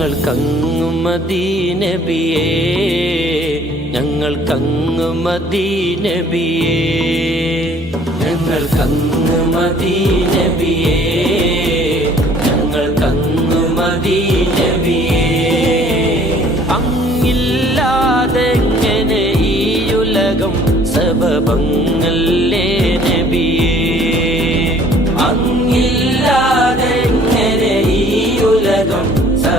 ഞങ്ങൾ കങ്ങുമതീനബിയെ ഞങ്ങൾ കങ്ങുമതീനബിയെ ഞങ്ങൾ കങ്ങുമതീനബിയെ ഞങ്ങൾ കങ്ങുമതീനബിയെ അങ്ങില്ലാതെങ്ങനെ ഈ ഉലകം സബങ്ങല്ലേ